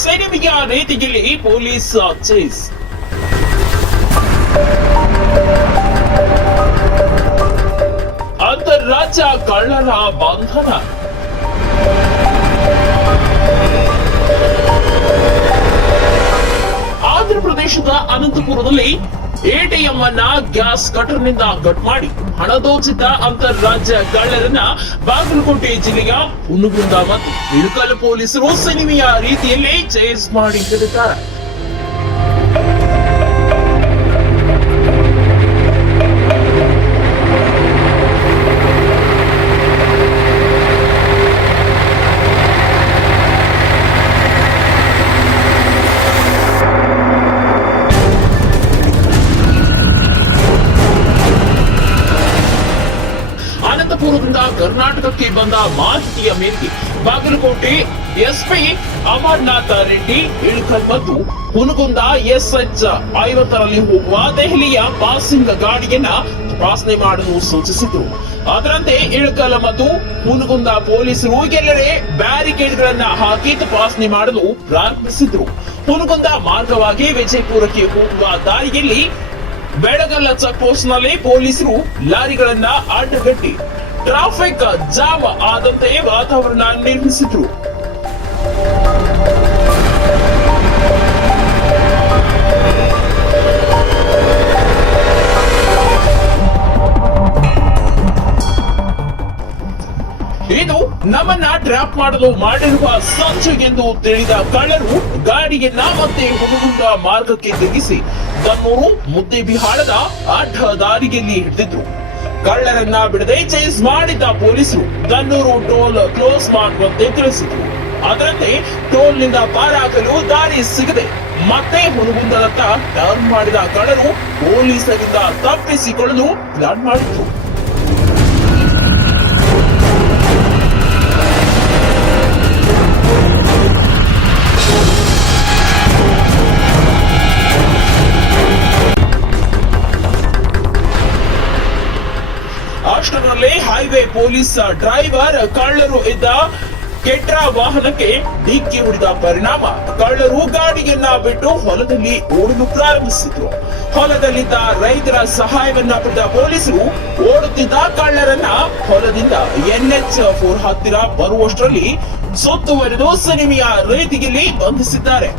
ಸಿನಿಮೆಯ ರೀತಿಯಲ್ಲಿ police chase. ಅಂತಾರಾಜ್ಯ ಕಳ್ಳರ ಬಂಧನ. ಆಂಧ್ರ ಪ್ರದೇಶದ ಅನಂತಪುರದಲ್ಲಿ ಎಟಿಎಂ ಅನ್ನ ಗ್ಯಾಸ್ ಕಟರ್ನಿಂದ ಕಟ್ ಮಾಡಿ ಹಣ ದೋಚಿದ್ದ ಅಂತಾರಾಜ್ಯ ಕಳ್ಳರನ್ನ ಬಾಗಲಕೋಟೆ ಜಿಲ್ಲೆಯ ಹುನಗುಂದ ಮತ್ತು ಇಳಕಲ್ ಪೊಲೀಸರು ಸಿನಿಮೆಯ ರೀತಿಯಲ್ಲಿ ಚೇಸ್ ಮಾಡಿ ಹಿಡಿದಿದ್ದಾರೆ. ಅನಂತಪುರದಿಂದ ಕರ್ನಾಟಕಕ್ಕೆ ಬಂದ ಮಾಹಿತಿಯ ಮೇರೆಗೆ ಬಾಗಲಕೋಟೆ ಎಸ್ಪಿ ಅಮರನಾಥ ರೆಡ್ಡಿ ಇಳಕಲ್ ಮತ್ತು ಹುನಗುಂದ SH 50ರಲ್ಲಿ ಹೋಗುವ ದೆಹಲಿಯ ಪಾಸಿಂಗ್ ಗಾಡಿಯನ್ನ ತಪಾಸಣೆ ಮಾಡಲು ಸೂಚಿಸಿದ್ರು. ಅದರಂತೆ ಇಳಕಲ್ ಮತ್ತು ಹುನಗುಂದ ಪೊಲೀಸರು ಎಲ್ಲೆಡೆ ಬ್ಯಾರಿಕೇಡ್ಗಳನ್ನ ಹಾಕಿ ತಪಾಸಣೆ ಮಾಡಲು ಪ್ರಾರಂಭಿಸಿದ್ರು. ಹುನಗುಂದ ಮಾರ್ಗವಾಗಿ ವಿಜಯಪುರಕ್ಕೆ ಹೋಗುವ ದಾರಿಯಲ್ಲಿ ಬೆಳಗಲ್ಲ ಚೆಕ್ ಪೋಸ್ಟ್ ನಲ್ಲಿ ಪೊಲೀಸರು ಲಾರಿಗಳನ್ನ ಅಡ್ಡಗಟ್ಟಿ ಟ್ರಾಫಿಕ್ ಜಾಮ್ ಆದಂತೆ ವಾತಾವರಣ ನಿರ್ಮಿಸಿದ್ರು. ಇದು ನಮ್ಮನ್ನ ಟ್ರ್ಯಾಪ್ ಮಾಡಲು ಮಾಡಿರುವ ಸಂಚು ಎಂದು ತಿಳಿದ ಕಳ್ಳರು ಗಾಡಿಯನ್ನ ಮತ್ತೆ ಹುನಗುಂದ ಮಾರ್ಗಕ್ಕೆ ತಿರುಗಿಸಿ ದನ್ನೂರು ಮುದ್ದೇಬಿಹಾಳದ ಅಡ್ಡ ದಾರಿಯಲ್ಲಿ ಹಿಡಿದಿದ್ರು. ಕಳ್ಳರನ್ನ ಬಿಡದೆ ಚೇಸ್ ಮಾಡಿದ್ದ ಪೊಲೀಸರು ದನ್ನೂರು ಟೋಲ್ ಕ್ಲೋಸ್ ಮಾಡುವಂತೆ ತಿಳಿಸಿದ್ರು. ಅದರಂತೆ ಟೋಲ್ ನಿಂದ ಪಾರಾಗಲು ದಾರಿ ಸಿಗದೆ ಮತ್ತೆ ಹುನಗುಂದದತ್ತ ಟರ್ನ್ ಮಾಡಿದ ಕಳ್ಳರು ಪೊಲೀಸರಿಂದ ತಪ್ಪಿಸಿಕೊಳ್ಳಲು ಪ್ಲಾನ್ ಮಾಡಿದ್ರು. ಅಷ್ಟರಲ್ಲಿ ಹೈವೇ ಪೊಲೀಸ್ ಡ್ರೈವರ್ ಕಳ್ಳರು ಇದ್ದ ಕೆಟ್ರಾ ವಾಹನಕ್ಕೆ ಡಿಕ್ಕಿ ಹೊಡೆದ ಪರಿಣಾಮ ಕಳ್ಳರು ಗಾಡಿಯನ್ನ ಬಿಟ್ಟು ಹೊಲದಲ್ಲಿ ಓಡಲು ಪ್ರಾರಂಭಿಸಿದ್ರು. ಹೊಲದಲ್ಲಿದ್ದ ರೈತರ ಸಹಾಯವನ್ನ ಪಡೆದ ಪೊಲೀಸರು ಓಡುತ್ತಿದ್ದ ಕಳ್ಳರನ್ನ ಹೊಲದಿಂದ NH 4 ಹತ್ತಿರ ಬರುವಷ್ಟರಲ್ಲಿ ಸುತ್ತುವರೆದು ಸಿನಿಮೆಯ ರೀತಿಯಲ್ಲಿ ಬಂಧಿಸಿದ್ದಾರೆ.